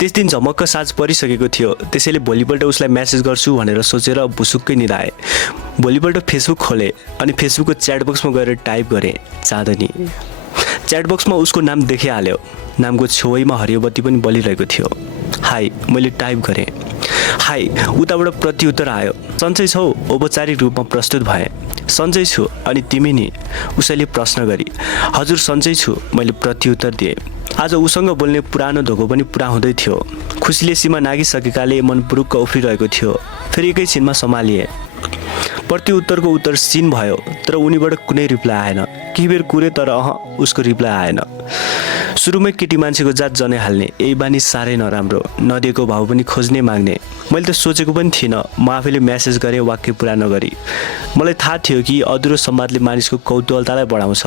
त्यस दिन झमक्क साँझ परिसकेको थियो। त्यसैले भोलिपल्ट उसलाई मेसेज गर्छु भनेर सोचेर भुसुक्कै निदाएँ। भोलिपल्ट फेसबुक खोलेँ अनि फेसबुकको च्याट बक्समा गएर टाइप गरेँ चाँदनी। च्याट बक्समा उसको नाम देखिहाल्यो। नामको छेउमा हरियो बत्ती पनि बलिरहेको थियो। हाई मैले टाइप गरेँ। हाई उताबाट प्रत्युत्तर आयो। सन्चै छौ? औपचारिक रूपमा प्रस्तुत भएँ। सन्चै छु, अनि तिमी नि? उसैले प्रश्न गरी। हजुर सन्चै छु, मैले प्रत्युत्तर दिएँ। आज उसँग बोल्ने पुरानो धोको पनि पुरा हुँदै थियो। खुसीले सीमा नागिसकेकाले मन पुरुक्क उफ्रिरहेको थियो। फेरि एकैछिनमा सम्हालिए। प्रत्युत्तरको उत्तर सीन भयो, तर उनीबाट कुनै रिप्लाई आएन। केही बेर कुरे तर उसको रिप्लाई आएन। सुरुमै केटी मान्छेको जात जनाइहाल्ने यही बानी साह्रै नराम्रो। नदिएको भाव पनि खोज्ने माग्ने। मैले त सोचेको पनि थिइनँ म आफैले मेसेज गरेँ वाक्य पुरा नगरी। मलाई थाहा थियो कि अधुरो संवादले मानिसको कौतूहलतालाई बढाउँछ।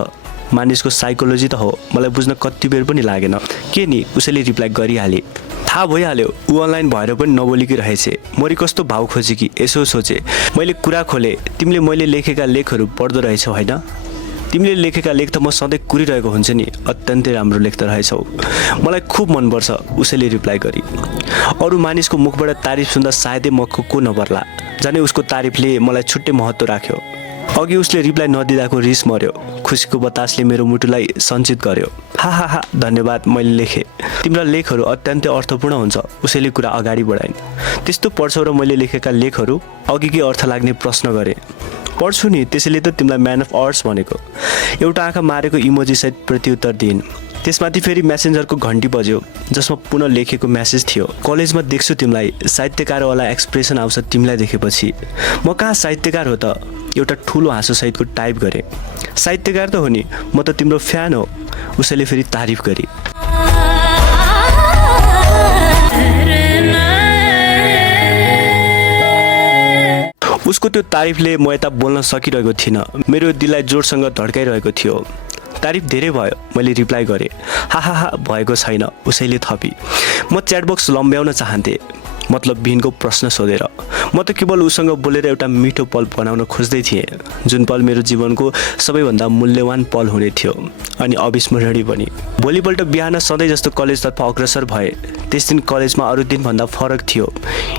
मानिसको साइकोलोजी त हो, मलाई बुझ्न कति बेर पनि लागेन। के नि उसैले रिप्लाई गरिहाले। थाहा भइहाल्यो ऊ अनलाइन भएर पनि नबोलिकी रहेछ। मरि कस्तो भाव खोजे कि यसो सोचे। मैले कुरा खोलेँ, तिमीले मैले लेखेका लेखहरू पढ्दो रहेछौ होइन? तिमीले लेखेका लेख त म सधैँ कुरिरहेको हुन्छ नि। अत्यन्तै राम्रो लेख्दो रहेछौ, मलाई खुब मनपर्छ। उसैले रिप्लाई गरी। अरू मानिसको मुखबाट तारिफ सुन्दा सायदै म को नपर्ला। जाने उसको तारिफले मलाई छुट्टै महत्त्व राख्यो। अघि उसले रिप्लाई नदिँदाको रिस मर्यो। खुसीको बतासले मेरो मुटुलाई सञ्चित गर्यो। हा धन्यवाद, मैले लेखेँ। तिम्रा लेखहरू अत्यन्तै अर्थपूर्ण हुन्छ। उसैले कुरा अगाडि बढाइन्। त्यस्तो पढ्छौ र मैले लेखेका लेखहरू? अघि के अर्थ लाग्ने प्रश्न गरेँ। पढ्छु नि, त्यसैले त तिमीलाई म्यान अफ आर्ट्स भनेको। एउटा आँखा मारेको इमोजी सहित प्रत्युत्तर दिइन्। त्यसमाथि फेरि मेसेन्जरको घन्टी बज्यो, जसमा पुनः लेखेको मेसेज थियो। कलेजमा देख्छु तिमीलाई, साहित्यकारवाला एक्सप्रेसन आउँछ तिमीलाई देखेपछि। म कहाँ साहित्यकार हो त? एउटा ठुलो हाँसो सहितको टाइप गरेँ। साहित्यकार त हो नि, म त तिम्रो फ्यान हो। उसैले फेरि तारिफ गरी। उसको त्यो तारिफले म यता बोल्न सकिरहेको थिइनँ। मेरो दिललाई जोडसँग धड्काइरहेको थियो। तारिफ धेरै भयो, मैले रिप्लाई गरेँ। हा भएको छैन, उसैले थपी। म च्याट बक्स लम्ब्याउन चाहन्थेँ, मतलब बिनको प्रश्न सोधेर। म त केवल उसँग बोलेर एउटा मिठो पल बनाउन खोज्दै थिएँ, जुन पल मेरो जीवनको सबैभन्दा मूल्यवान पल हुने थियो अनि अविस्मरणीय पनि। भोलिपल्ट बिहान सधैँ जस्तो कलेजतर्फ अग्रसर भए। त्यस दिन कलेजमा अरू दिनभन्दा फरक थियो।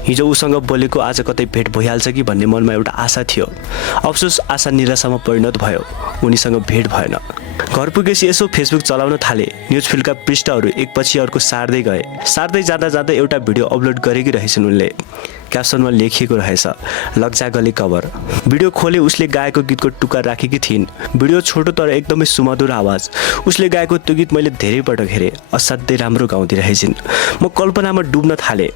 हिजो उसँग बोलेको आज कतै भेट भइहाल्छ कि भन्ने मनमा एउटा आशा थियो। अफसोस आशा निराशामा परिणत भयो। उनीसँग भेट भएन। घर पुगेपछि यसो फेसबुक चलाउन थाले। न्युज फिल्डका पृष्ठहरू एकपछि अर्को सार्दै गए। सार्दै जाँदा एउटा भिडियो अपलोड गरेकी रहेछन् उनले। क्याप्सनमा लेखिएको रहेछ, लग्जा गले कभर। भिडियो खोले उसले गाएको गीतको टुक्का राखेकी थिइन्। भिडियो छोटो तर एकदमै सुमधुर आवाज। उसले गाएको त्यो गीत मैले धेरै पटक हेरेँ। असाध्यै राम्रो गाउँदै रहेछन्। म कल्पनामा डुब्न थालेँ।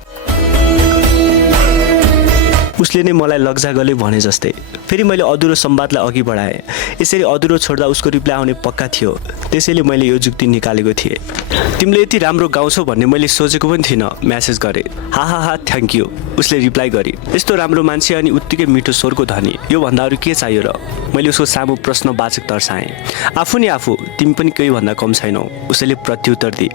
उसले नै मलाई लग्जा गले भने जस्तै। फेरि मैले अधुरो संवादलाई अघि बढाएँ। यसरी अधुरो छोड्दा उसको रिप्लाई आउने पक्का थियो। त्यसैले मैले यो जुक्ति निकालेको थिएँ। तिमीले यति राम्रो गाउँछौ भन्ने मैले सोचेको पनि थिइनँ। मेसेज गरेँ। हा थ्याङ्क यू, उसले रिप्लाई गरी। यस्तो राम्रो मान्छे अनि उत्तिकै मिठो स्वरको धनी, यो भन्दा अरू के चाहियो र? मैले उसको सामु प्रश्नवाचक तर्साएँ। आफू नि आफू, तिमी पनि केही भन्दा कम छैनौ, उसैले प्रत्युत्तर दिए।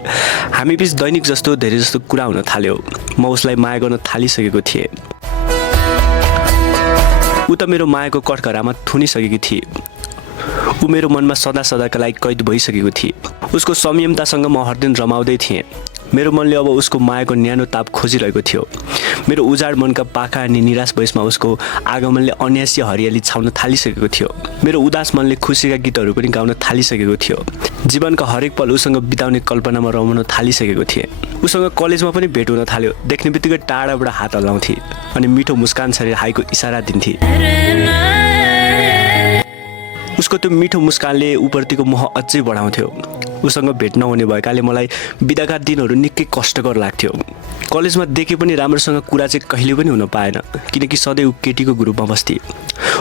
हामी बीच दैनिक जस्तो धेरै जस्तो कुरा हुन थाल्यो। म उसलाई माया गर्न थालिसकेको थिएँ। ऊ त मेरो मायाको कठघरामा थुनिसकेकी थिए। ऊ मेरो मनमा सदाका लागि कैद भइसकेको थिए। उसको संयमतासँग म हरदिन रमाउँदै थिएँ। मेरो मनले अब उसको मायाको न्यानो ताप खोजिरहेको थियो। मेरो उजाड मनका पाखा अनि निराश भएसमा उसको आगमनले अन्यास्य हरियाली छाउन थालिसकेको थियो। मेरो उदास मनले खुसीका गीतहरू पनि गाउन थालिसकेको थियो। जीवनका हरेक पल उसँग बिताउने कल्पनामा रमाउन थालिसकेको थिएँ। उसँग कलेजमा पनि भेट हुन थाल्यो। देख्ने बित्तिकै टाढाबाट हात हल्लाउँथे अनि मिठो मुस्कान छरेर हाईको इसारा दिन्थे। उसको त्यो मिठो मुस्कानले उप्रतिको मोह अझै बढाउँथ्यो। उसँग भेट नहुने भएकाले मलाई बिदाका दिनहरू निकै कष्टकर लाग्थ्यो। कलेजमा देखे पनि राम्रोसँग कुरा चाहिँ कहिले पनि हुन पाएन, किनकि सधैँ ऊ केटीको ग्रुपमा बस्थे।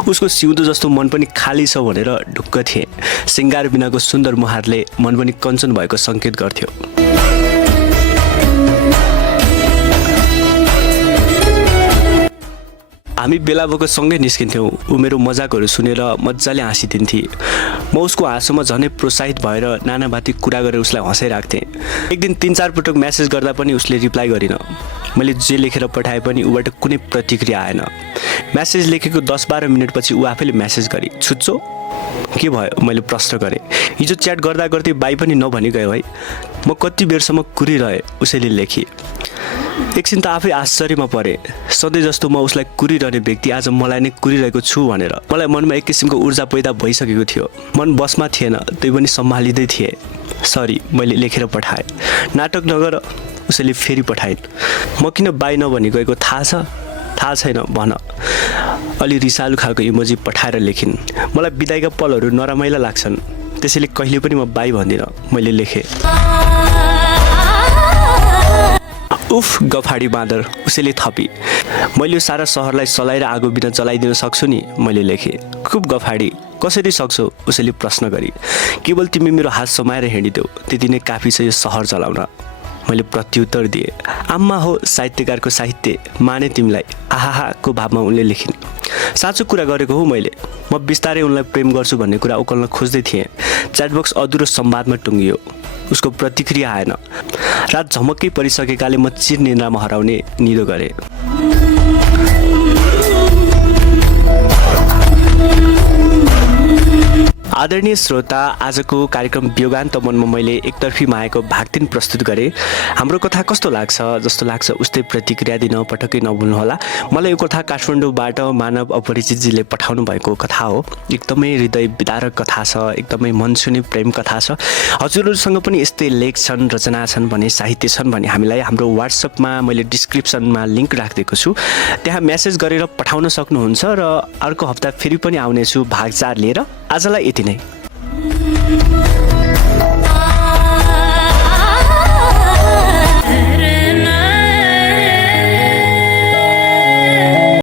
उसको सिउँदो जस्तो मन पनि खाली छ भनेर ढुक्क थिएँ। सिङ्गार बिनाको सुन्दर मुहारले मन पनि कञ्चन भएको सङ्केत गर्थ्यो। हामी बेला बखत सँगै निस्किन्थ्यौँ। ऊ मेरो मजाकहरू सुनेर मजाले हाँसिदिन्थे। म उसको हाँसोमा झनै प्रोत्साहित भएर नानाभाती कुरा गरेर उसलाई हँसाइराख्थेँ। एक दिन 3-4 पटक मेसेज गर्दा पनि उसले रिप्लाई गरिन। मैले जे लेखेर पठाए पनि ऊबाट कुनै प्रतिक्रिया आएन। मेसेज लेखेको 10-12 मिनटपछि ऊ आफैले मेसेज गरी, छुच्चो के भयो? मैले प्रश्न गरेँ। हिजो च्याट गर्दा गर्दै बाई पनि नभनी गयो है। म कति बेरसम्म कुरिरहेँ, उसैले लेखी। एकछिन त आफै आश्चर्यमा परे। सधैँ जस्तो म उसलाई कुरिरहने व्यक्ति आज मलाई नै कुरिरहेको छु भनेर मलाई मनमा एक किसिमको ऊर्जा पैदा भइसकेको थियो। मन बसमा थिएन, त्यही पनि सम्हालिँदै थिएँ। सरी, मैले लेखेर पठाएँ। नाटक नगर, उसैले फेरि पठाइन्। म किन बाई नभनी गएको थाहा छ? थाहा छैन भन। अलि रिसालु खालको इमोजी पठाएर लेखिन्। मलाई बिदाईका पलहरू नरमाइला लाग्छन्, त्यसैले कहिले पनि म बाई भन्दिनँ। मैले लेखेँ। उफ गफाडी बाँदर, उसैले थपी। मैले यो सारा सहरलाई सलाएर आगो बिना जलाइदिन सक्छु नि, मैले लेखेँ। खुब गफाडी, कसरी सक्छौ? उसैले प्रश्न गरी। केवल तिमी मेरो हात समाएर हिँडिदेऊ, त्यति नै काफी छ यो सहर जलाउन, मैले प्रत्युत्तर दिएँ। आम्मा हो साहित्यकारको साहित्य, माने तिमीलाई, आहाहाको भावमा उनले लेखिन्। साँचो कुरा गरेको हो मैले। म बिस्तारै उनलाई प्रेम गर्छु भन्ने कुरा उकल्न खोज्दै थिएँ। च्याटबक्स अधुरो संवादमा टुङ्गियो। उसको प्रतिक्रिया आएन। रात झमक्कै परिसकेकाले म चिर निन्द्रामा हराउने निदो गरेँ। आदरणीय श्रोता, आजको कार्यक्रम वियोगान्त मनमा मैले एकतर्फी मायाको भाग 3 प्रस्तुत गरेँ। हाम्रो कथा कस्तो लाग्छ? जस्तो लाग्छ उस्तै प्रतिक्रिया दिन पटक्कै नभुल्नुहोला। मलाई यो कथा काठमाडौँबाट मानव अपरिचितजीले पठाउनु भएको कथा हो। एकदमै हृदय विदारक कथा छ, एकदमै मनछुने प्रेम कथा छ। हजुरहरूसँग पनि यस्तै लेख छन्, रचना छन् भने, साहित्य छन् भने हामीलाई हाम्रो व्हाट्सएपमा मैले डिस्क्रिप्सनमा लिङ्क राखिदिएको छु, त्यहाँ मेसेज गरेर पठाउन सक्नुहुन्छ। र अर्को हप्ता फेरि पनि आउनेछु भाग 4 लिएर। आजलाई यति नै।